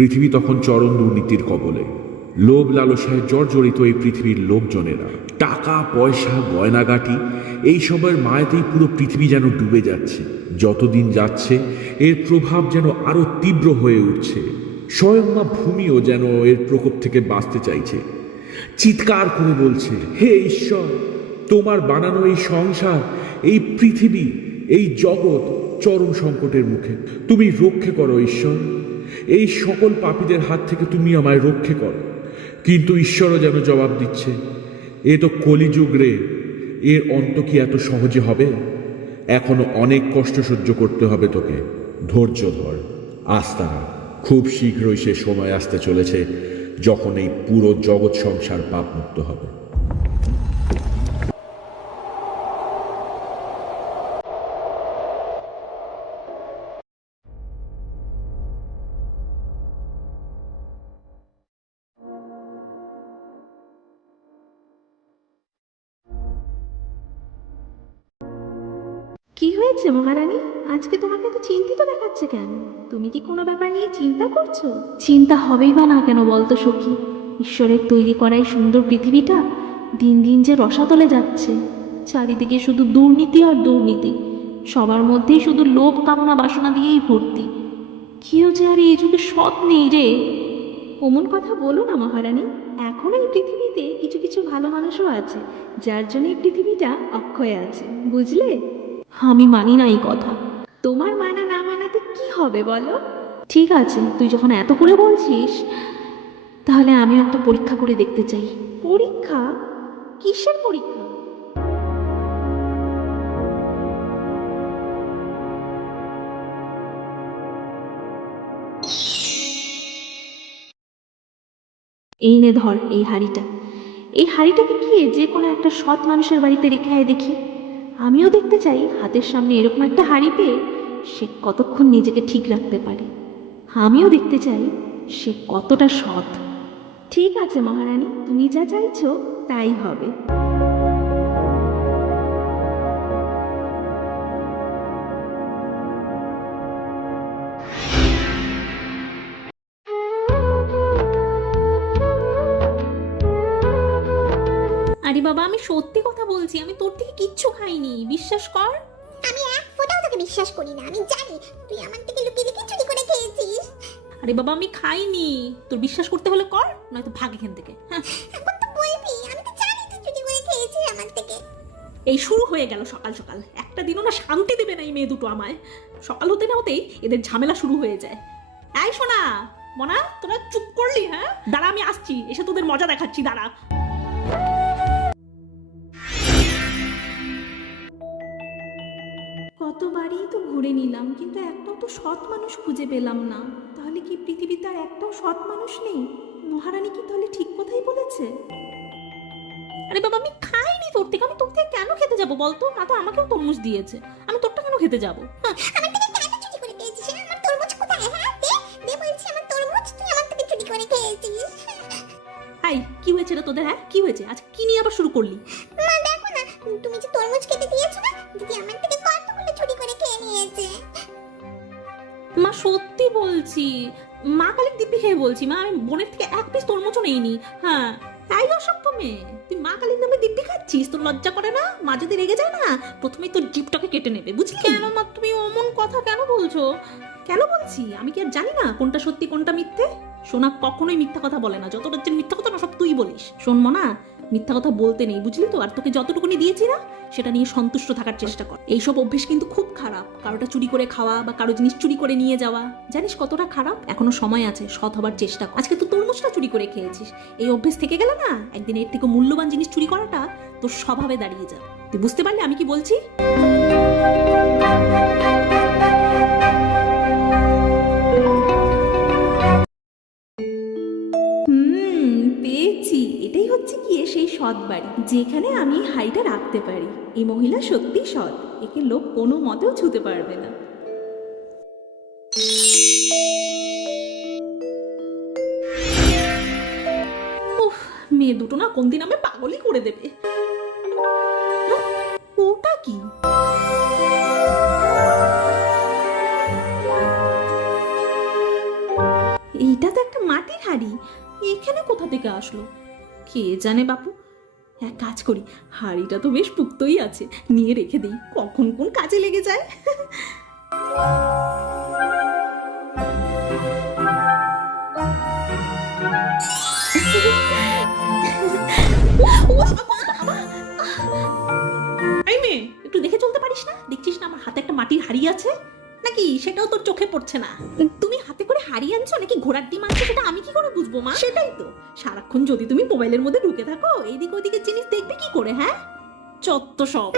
পৃথিবী তখন চরম দুর্নীতির কবলে। লোভ লালসায় জর্জরিত এই পৃথিবীর লোকজনেরা। টাকা পয়সা গয়নাগাটি এইসবের মায়াতেই পুরো পৃথিবী যেন ডুবে যাচ্ছে। যতদিন যাচ্ছে এর প্রভাব যেন আরো তীব্র হয়ে উঠছে। স্বয়ং মা ভূমিও যেন এর প্রকোপ থেকে বাঁচতে চাইছে। চিৎকার করে বলছে, হে ঈশ্বর, তোমার বানানো এই সংসার, এই পৃথিবী, এই জগৎ চরম সংকটের মুখে। তুমি রক্ষে করো ঈশ্বর। এই সকল পাপীদের হাত থেকে তুমি আমায় রক্ষে করো। কিন্তু ঈশ্বরও যেন জবাব দিচ্ছে, এ তো কলিযুগ রে, এর অন্ত কি এত সহজে হবে? এখনো অনেক কষ্ট সহ্য করতে হবে তোকে। ধৈর্য ধর, আস্থা রাখ। খুব শীঘ্রই সে সময় আসতে চলেছে যখন এই পুরো জগৎ সংসার পাপ মুক্ত হবে। কি হয়েছে মহারানী? আজকে তোমাকে তো চিন্তিত দেখাচ্ছে কেন? তুমি কি কোনো ব্যাপার নিয়ে চিন্তা করছো? চিন্তা হবেই বা না কেন বলতো সখী? ঈশ্বরের তৈরি করা এই সুন্দর পৃথিবীটা দিন দিন যে রসাতলে যাচ্ছে। চারিদিকে শুধু দুর্নীতি আর দুর্নীতি। সবার মধ্যেই শুধু লোভ কামনা বাসনা দিয়েই ভর্তি। কেউ যে আর এই যুগে সৎ নেই রে। অমন কথা বলো না মহারানী। এখনো এই পৃথিবীতে কিছু কিছু ভালো মানুষও আছে, যার জন্য এই পৃথিবীটা অক্ষয় আছে, বুঝলে? আমি মানি না এই কথা। তোমার মানা না মানাতে কি হবে বলো? ঠিক আছে, তুই যখন এত করে বলছিস, তাহলে আমিও একটা পরীক্ষা করে দেখতে চাই। পরীক্ষা? কিসের পরীক্ষা? এই নে ধর এই হাঁড়িটা। এই হাঁড়িটাকে গিয়ে যে কোনো একটা সৎ মানুষের বাড়িতে রেখে আয় দেখি। আমিও দেখতে চাই হাতের সামনে এরকম একটা হাঁড়ি পেয়ে সে কতক্ষণ নিজেকে ঠিক রাখতে পারে। আমিও দেখতে চাই সে কতটা সৎ। ঠিক আছে মহারানী, তুমি যা চাইছো তাই হবে। আরে বাবা, আমি সত্যি কথা বলছি, আমি তোর থেকে কিচ্ছু খাইনি, বিশ্বাস কর। আমি এক ফোঁটাও তোকে বিশ্বাস করি না। আমি জানি তুই আমার থেকে লুকিয়ে লুকিয়ে চুরি করে খেয়েছিস। আরে বাবা, আমি খাইনি। তোর বিশ্বাস করতে হলে কর, নয়তো ভাগ এখান থেকে। হ্যাঁ, এখন তো বলবি, আমি তো জানি তুই চুরি করে খেয়েছিস আমার থেকে। এই শুরু হয়ে গেল সকাল সকাল। একটা দিনও না শান্তি দেবে না এই মেয়ে দুটো আমায়। সকাল হতে না হতেই এদের ঝামেলা শুরু হয়ে যায়। এই শোনা মনা, তোরা চুপ করলি? হ্যাঁ দাঁড়া, আমি আসছি, এসে তোদের মজা দেখাচ্ছি, দাঁড়া। কতবারই তো ঘুরে নিলাম, কিন্তু একটাও তো সৎ মানুষ খুঁজে পেলাম না। তাহলে কি পৃথিবীতে আর একটাও সৎ মানুষ নেই? মহারানী কি তাহলে ঠিক কথাই বলেছে? আরে বাবা, আমি খাইনি তোর থেকে। আমি তোর থেকে কেন খেতে যাবো বলতো? মা তো আমাকেও তরমুজ দিয়েছে, আমি তোরটা কেন খেতে যাবো? হ্যাঁ, আমার থেকে কেন চুরি করে খেয়েছিস? আমার তরমুজ কোথায়? হ্যাঁ দে দে বলছি, আমার তরমুজ তুই আমার থেকে চুরি করে খেয়েছিস। এই কি হয়েছে রে তোদের? হ্যাঁ কি হয়েছে? আজ কি নিয়ে আবার শুরু করলি? মা দেখো না, তুমি যে তরমুজ খেতে দিয়েছো না, দিদি আমার থেকে কতগুলো চুরি করে খেয়ে নিয়েছে। মা সত্যি বলছি, মা কালীর দিব্যি খেয়ে বলছি। মা, আমি বোনের থেকে এক পিস তরমুজও নেইনি। হ্যাঁ, তাই অসভ্য মেয়ে, তুই মা কালীর নামে দিব্যি খাচ্ছিস? তোর লজ্জা করে না? মা যদি রেগে যায় না, প্রথমেই তোর জিভটাকে কেটে নেবে, বুঝলি? কেন মা, তুমি অমন কথা কেন বলছো? কেন বলছি? আমি কি আর জানি না কোনটা সত্যি কোনটা মিথ্যে? সোনা কখনোই মিথ্যা কথা বলে না। যত রাজ্যের মিথ্যা কথা না সব তুই বলিস। শোন মনা, মিথ্যা কথা বলতে নেই, বুঝলি তো? আর তোকে যতটুকুনি দিয়েছি না, সেটা নিয়ে সন্তুষ্ট থাকার চেষ্টা কর। এইসব অভ্যেস কিন্তু খুব খারাপ। কারোটা চুরি করে খাওয়া বা কারো জিনিস চুরি করে নিয়ে যাওয়া, জানিস কতটা খারাপ? এখনো সময় আছে, সৎ হবার চেষ্টা কর। আজকে তো তরমুজটা চুরি করে খেয়েছিস, এই অভ্যেস থেকে গেলে না, একদিন এর থেকে মূল্যবান জিনিস চুরি করাটা তোর স্বভাবে দাঁড়িয়ে যাবে। তুই বুঝতে পারলি আমি কি বলছি? পেয়েছি। এটাই হচ্ছে গিয়ে সেই সৎ বাড়ি, যেখানে আমি হাঁড়িটা রাখতে পারি। এই মহিলা সত্যি সৎ, একে লোক কোনো মতেও ছুতে পারবে না। উফ, মেয়ে দুটো না কোন দিন আমি পাগলই করে দেবে। হ্যাঁ, ওটা কি? এই এইটা তো একটা মাটির হাড়ি, এখানে কোথা থেকে আসলো কে জানে বাপু। এক কাজ করি, হাড়িটা তো বেশ পুক্তই আছে, নিয়ে রেখে দিই, কখন কোন কাজে লেগে যায়। এই মেয়ে, একটু দেখে চলতে পারিস না? দেখছিস না আমার হাতে একটা মাটির হাড়ি আছে, নাকি সেটাও তোর চোখে পড়ছে না? তুমি হাতে করে হাড়ি আনছো নাকি ঘোড়ার ডিম আনছো সেটা আমি কি করে বুঝবো মা? সেটাই তো, সারাক্ষণ যদি তুমি মোবাইলের মধ্যে ঢুকে থাকো, এইদিকে ওইদিকে জিনিস দেখবে কি করে? হ্যাঁ, চত্ব সব।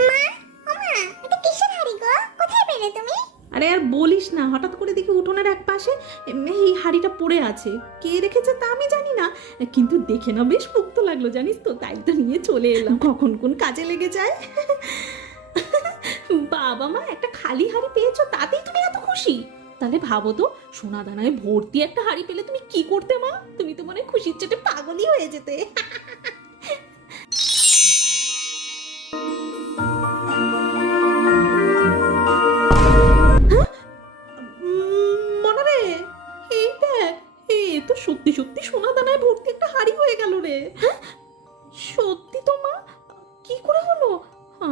ওমা, এটা কিসের হাড়ি গো? কোথায় পেলে তুমি? আরে আর বলিস না, হঠাৎ করে দেখি উঠোনের এক পাশে এই হাড়িটা পড়ে আছে। কে রেখেছে তা আমি জানি না, কিন্তু দেখে না বেশ পুক্ত লাগলো জানিস তো, তাই তো নিয়ে চলে এলাম, কখন কোন কাজে লেগে যায়। বাবা মা, একটা খালি হাড়ি পেয়েছো তাতেই তুমি এত খুশি? তাহলে ভাবো তো, সোনা দানায় ভর্তি একটা হাড়ি পেলে তুমি কি করতে মা? তুমি তো মানে খুশির চোটে পাগলই হয়ে যেতে। মনে রে, এই দেখ, এ তো সত্যি সত্যি সোনা দানায় ভর্তি একটা হাড়ি হয়ে গেল রে। হ্যাঁ, সত্যি তো মা? কি করে হলো?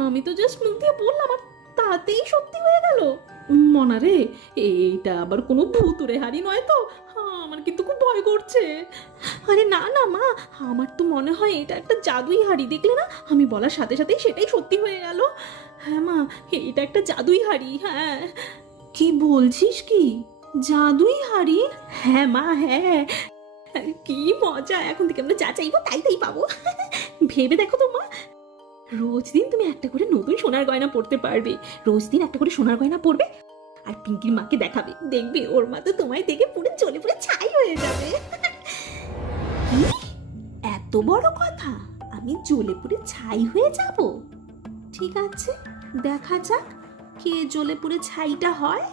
আমি তো জাস্ট মুখ দিয়ে বললাম আর তাতেই সত্যি হয়ে গেল। মনা রে, এইটা আবার কোনো ভূতুরে হাড়ি নয় তো? আমার কিন্তু খুব ভয় করছে। আরে না না মা, আমার তো মনে হয় এটা একটা জাদুই হাড়ি, দেখলে না আমি বলার সাথে সাথেই সেটাই সত্যি হয়ে গেল। হ্যাঁ মা, এটা একটা জাদুই হাড়ি। হ্যাঁ, কি বলছিস কি? জাদুই হাড়ি? হ্যাঁ মা, হ্যাঁ। কি মজা, এখন থেকে আমরা যা চাইবো তাই তাই পাবো। ভেবে দেখো তো মা, রোজ দিন তুমি একটা করে নতুন সোনার গয়না পরতে পারবে, রোজ দিন একটা করে সোনার গয়না পরবে, আর পিঙ্কির মাকে দেখাবে, দেখবে ওর মা তো তোমায় দেখে পুরো জ্বলে পুরো ছাই হয়ে যাবে। কি? এত বড় কথা? আমি জ্বলে পুড়ে ছাই হয়ে যাব? ঠিক আছে, দেখা যাক কে জ্বলে পুড়ে ছাইটা হয়।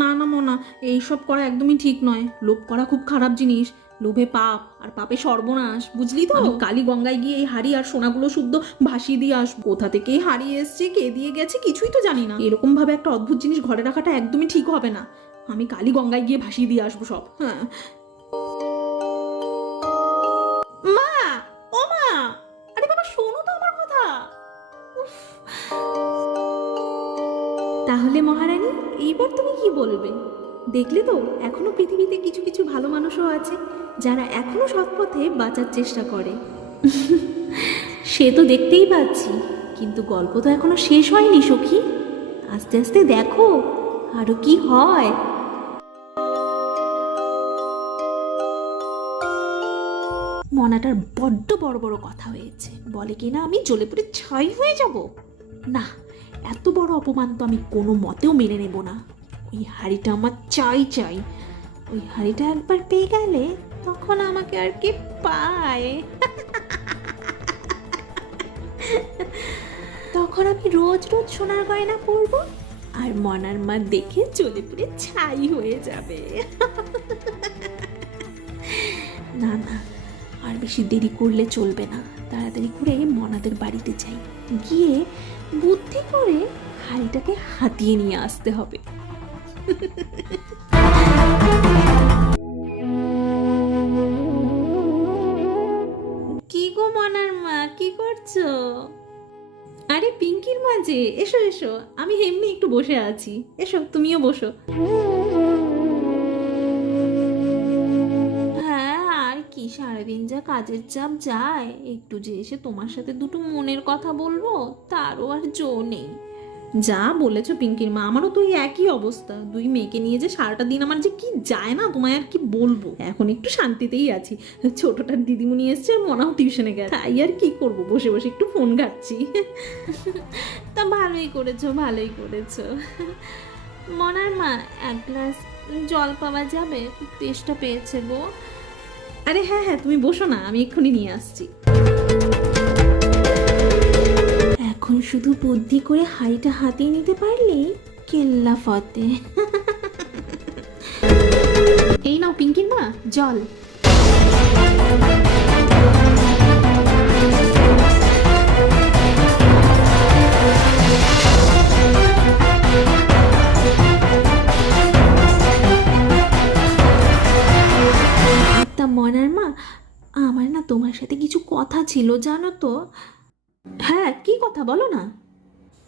না না মোনা, এইসব করা একদমই ঠিক নয়, লোভ করা খুব খারাপ জিনিস, লোভে পাপ আর পাপে সর্বনাশ, বুঝলি তো? আমি কালী গঙ্গায় গিয়ে এই হাড়ি আর সোনাগুলো শুদ্ধ ভাসিয়ে দিয়ে আসবো, কোথা থেকে হারিয়ে এসছে, কে দিয়ে গেছে কিছুই তো জানি না, এরকম ভাবে একটা অদ্ভুত জিনিস ঘরে রাখাটা একদমই ঠিক হবে না, আমি কালী গঙ্গায় গিয়ে ভাসিয়ে দিয়ে আসবো সব। হ্যাঁ মা, ও মা, আরে বাবা শোনো তো আমার কথা। উফ। তাহলে মহারানী, এইবার তুমি কি বলবে? দেখলে তো, এখনো পৃথিবীতে কিছু কিছু ভালো মানুষও আছে যারা এখনো সৎ পথে বাঁচার চেষ্টা করে। সে তো দেখতেই পাচ্ছি, কিন্তু গল্প তো এখনো শেষ হয়নি সখী, আস্তে আস্তে দেখো আরো কি হয়। মনাটার বড্ড বড় বড় কথা হয়েছে, বলে কিনা আমি জ্বলে পুড়ে ছাই হয়ে যাব। না, এত বড় অপমান তো আমি কোনো মতেও মেনে নেব না। ওই হাড়িটা আমার চাই চাই, ওই হাড়িটা একবার পেয়ে গেলে তখন আমাকে আর কে পায়? তখন আমি রোজ রোজ সোনার গয়না পরবো, আর মনার মা দেখে জ্বলে পুড়ে ছাই হয়ে যাবে। না না, আর বেশি দেরি করলে চলবে না, তাড়াতাড়ি করে মনাদের বাড়িতে যাই, গিয়ে বুদ্ধি করে হাড়িটাকে হাতিয়ে নিয়ে আসতে হবে। কি গো মনার মা, কি করছো? আরে পিঙ্কির মা যে, এসো এসো, আমি এমনি একটু বসে আছি, এসো তুমিও বসো। হ্যাঁ, আর কি, সারাদিন যা কাজের চাপ যায়, একটু যে এসে তোমার সাথে দুটো মনের কথা বলবো তারও আর জো নেই। যা বলেছো পিঙ্কির মা, আমারও তো এই একই অবস্থা, দুই মেয়েকে নিয়ে যে সারাটা দিন আমার যে কি যায় না তোমায় আর কি বলবো। এখন একটু শান্তিতেই আছি, ছোটটার দিদিমণি এসছে আর মনাও টিউশনে গেছে, তাই আর কি করব, বসে বসে একটু ফোন ঘাটছি। তা ভালোই করেছো, ভালোই করেছো। মনার মা, এক গ্লাস জল পাওয়া যাবে? তেষ্টা পেয়েছে গো। আরে হ্যাঁ হ্যাঁ, তুমি বসো না, আমি এক্ষুনি নিয়ে আসছি। এখন শুধু বুদ্ধি করে হাড়িটা হাতিয়ে নিতে পারলেই কেল্লা ফতে। এই নাও পিঙ্কির মা জল। সাথে কিছু কথা ছিল জানো তো। হ্যাঁ, কি কথা বলো না।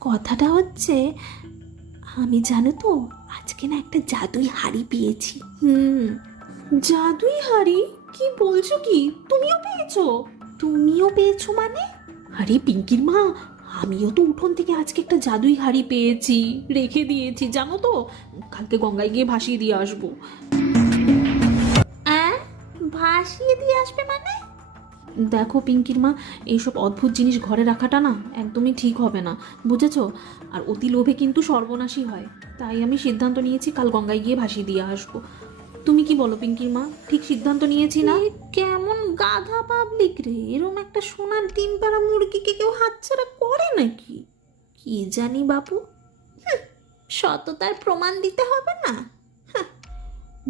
কথাটা হচ্ছে, আমি জানো তো আজকে না একটা জাদুই হাড়ি পেয়েছি। জাদুই হাড়ি? কি বলছো কি, তুমিও পেয়েছো? তুমিও পেয়েছো মানে? আরে পিঙ্কির মা, আমিও তো উঠোন থেকে আজকে একটা জাদুই হাড়ি পেয়েছি, রেখে দিয়েছি জানো তো। কালকে গঙ্গায় গিয়ে ভাসিয়ে দিয়ে আসবো। ভাসিয়ে দিয়ে আসবে মানে? দেখো পিঙ্কির মা, এইসব অদ্ভুত জিনিস ঘরে রাখাটা না একদমই ঠিক হবে না, বুঝেছো? আর অতি লোভে কিন্তু সর্বনাশই হয়। তাই আমি সিদ্ধান্ত নিয়েছি কাল গঙ্গায় গিয়ে ভাসিয়ে দিয়ে আসবো। তুমি কি বলো পিঙ্কির মা, ঠিক সিদ্ধান্ত নিয়েছি না? এ কেমন গাধা পাবলিক রে, এরম একটা সোনার ডিম পাড়া মুরগিকে কেউ হাতছাড়া করে নাকি? কি জানি বাপু, সততার প্রমাণ দিতে হবে না।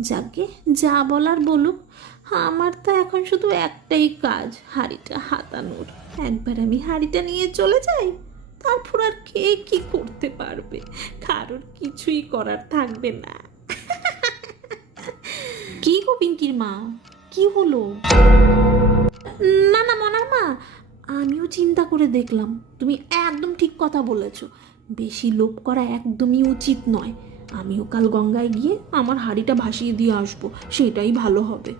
যাকে যা বলার বলুক, আমার তো এখন শুধু একটাই কাজ, হাঁড়িটা হাতানোর। একবার আমি হাঁড়িটা নিয়ে চলে যাই, তারপর আর কে কি করতে পারবে? কারোর কিছুই করার থাকবে না। কি গো পিঙ্কির মা, কি হলো? না না মনার মা, আমিও চিন্তা করে দেখলাম, তুমি একদম ঠিক কথা বলেছো। বেশি লোভ করা একদমই উচিত নয়। আমিও কাল গঙ্গায় গিয়ে আমার হাঁড়িটা ভাসিয়ে দিয়ে আসবো, সেটাই ভালো হবে।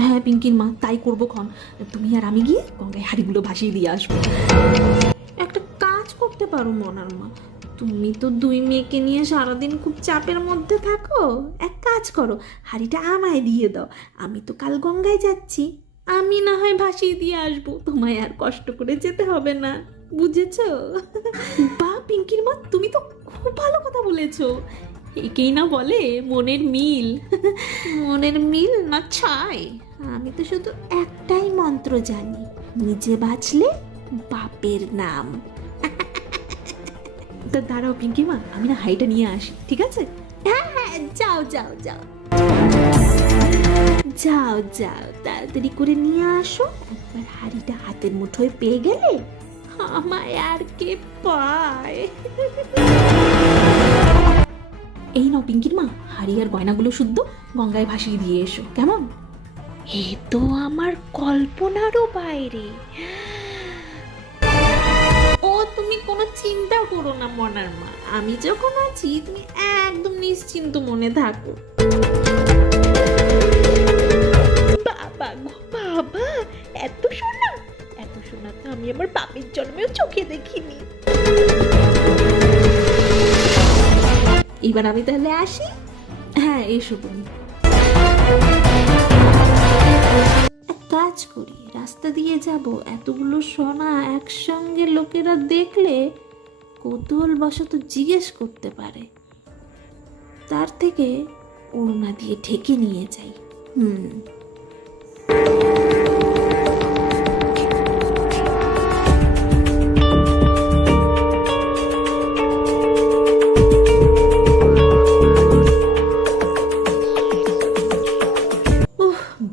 হ্যাঁ পিঙ্কির মা, তাই করবো ক্ষণ। তুমি আর আমি গিয়ে গঙ্গায় হাঁড়িগুলো ভাসিয়ে দিয়ে আসবো। একটা কাজ করতে পারো মনার মা, তুমি তো দুই মেয়েকে নিয়ে সারাদিন খুব চাপের মধ্যে থাকো। এক কাজ করো, হাঁড়িটা আমায় দিয়ে দাও। আমি তো কাল গঙ্গায় যাচ্ছি, আমি না হয় ভাসিয়ে দিয়ে আসবো, তোমায় আর কষ্ট করে যেতে হবে না, বুঝেছো? বা পিঙ্কির মা, তুমি তো খুব ভালো কথা বলেছো। একেই না বলে মনের মিল। মনের মিল না ছাই, আমি তো শুধু একটাই মন্ত্র জানি, নিজে বাঁচলে বাপের নাম। তা দাঁড়াও পিঙ্কির মা, আমি না হাঁড়িটা নিয়ে আসি, ঠিক আছে? হ্যাঁ হ্যাঁ, যাও যাও যাও যাও যাও, তাড়াতাড়ি করে নিয়ে আসো। একবার হাঁড়িটা হাতের মুঠোয় পেয়ে গেলে আমায় আর কে পায়? এই নাও পিঙ্কির মা, হাঁড়ি আর গয়নাগুলো শুদ্ধ গঙ্গায় ভাসিয়ে দিয়ে এসো, কেমন? এ তো আমার কল্পনারও বাইরে। ও তুমি কোনো চিন্তা করো না মনার মা, আমি যখন আছি তুমি একদম নিশ্চিন্ত মনে থাকো। বাবা গো বাবা, এত সোনা, এত সোনা তো আমি আমার বাপের জন্মেও চোখে দেখিনি। এবার আমি তাহলে আসি। হ্যাঁ এসো তুমি। এক কাজ করি, রাস্তা দিয়ে যাব, এতগুলো সোনা একসঙ্গে লোকেরা দেখলে কৌতূহল বশত জিজ্ঞেস করতে পারে, তার থেকে ওড়না দিয়ে ঢেকে নিয়ে যাই।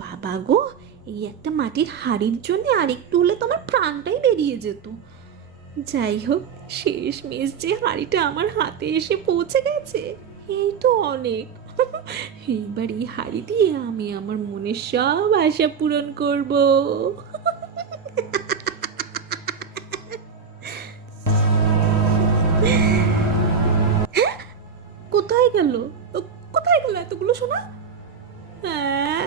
বাবা গো, এই একটা মাটির হাঁড়ির জন্য আরেকটু হলে তোমার প্রাণটাই বেরিয়ে যেত। যাই হোক, শেষ মেশ যে হাঁড়িটা আমার হাতে এসে পৌঁছে গেছে, এই তো অনেক। এইবার এই হাঁড়ি দিয়ে আমি আমার মনের সব আশা পূরণ করব। কোথায় গেল, কোথায় গেল এতগুলো সোনা? হ্যাঁ,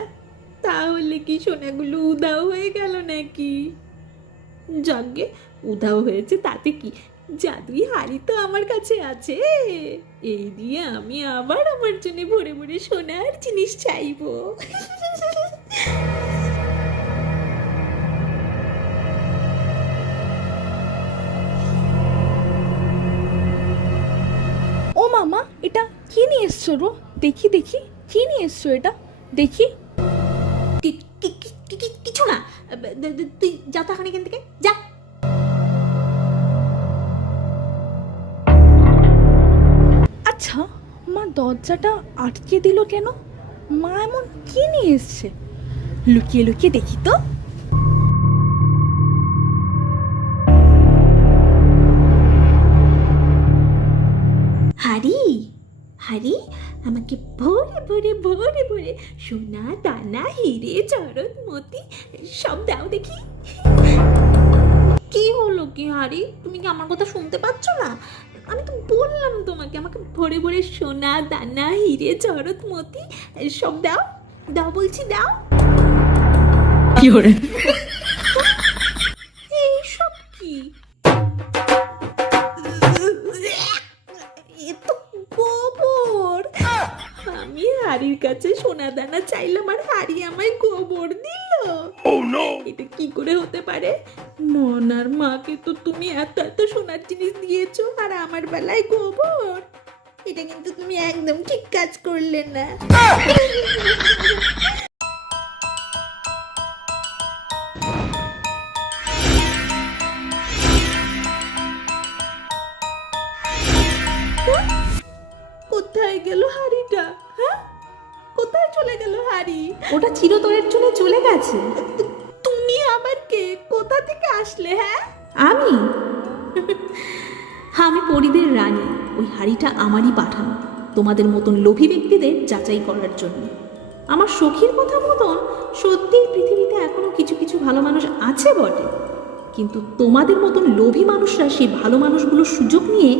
তাহলে কি সোনাগুলো উধাও হয়ে গেল নাকি? যাকে উধাও হয়েছে তাতে কি, জাদুই হাড়ি তো আমার কাছে আছে, এই দিয়ে আমি আবার আমার জন্য ভরে ভরে সোনার জিনিস চাইবো। ও মামা, এটা কি নিয়ে এসছো রো? দেখি দেখি, কি নিয়ে এসছো এটা, দেখি। কিছু না, তুই যা তো এখন এখান থেকে যা। আচ্ছা, মা দরজাটা আটকে দিল কেন? মা এমন কি নিয়ে এসছে? লুকিয়ে লুকিয়ে দেখি তো। হাড়ি, হাড়ি, আমাকে ভরে ভরে ভরে ভরে সোনা দানা হিরে জরত মতি সব দাও দেখি। কি হলো কি হারি, তুমি কি আমার কথা শুনতে পাচ্ছ না? আমি তো বললাম তোমাকে আমাকে ভরে ভরে সোনা দানা হিরে জরত মতি সব দাও, দাও বলছি দাও। এইসব কি? এ তো গোবর। আমি হাড়ির কাছে সোনা দানা চাইলাম আর হাড়ি আমায় গোবর দিল। এটা কি করে হতে পারে? মনার মাকে তো তুমি এত এত সোনার জিনিস দিয়েছো আর আমার বেলায় গোবর। এটা কিন্তু তুমি একদম ঠিক কাজ করলে না। কোথায় গেল হাড়িটা? হ্যাঁ, কোথায় চলে গেল হাড়ি? ওটা চিরতরের জন্য চলে গেছে। তুমি আবার কে? কোথা থেকে আসলে? হ্যাঁ, আমি আমি পরিদের রানী। ওই হাড়িটা আমারই পাঠানো, তোমাদের মতন লোভী ব্যক্তিদের যাচাই করার জন্য। আমার সখীর কথা মতন সত্যিই পৃথিবীতে এখনো কিছু কিছু ভালো মানুষ আছে বটে, কিন্তু তোমাদের মতন লোভী মানুষরা সেই ভালো মানুষগুলোর সুযোগ নিয়ে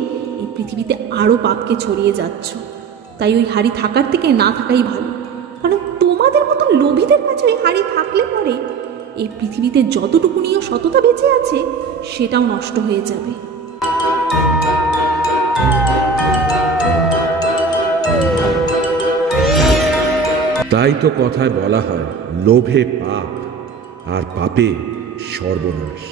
এই পৃথিবীতে আরও পাপকে ছড়িয়ে যাচ্ছ। তাই ওই হাড়ি থাকার থেকে না থাকাই ভালো, কারণ তোমাদের মতন লোভীদের কাছে ওই হাড়ি থাকলে পরে এই পৃথিবীতে যতটুকুনিও সততা বেঁচে আছে সেটাও নষ্ট হয়ে যাবে। তাই তো কথায় বলা হয়, লোভে পাপ আর পাপে সর্বনাশ।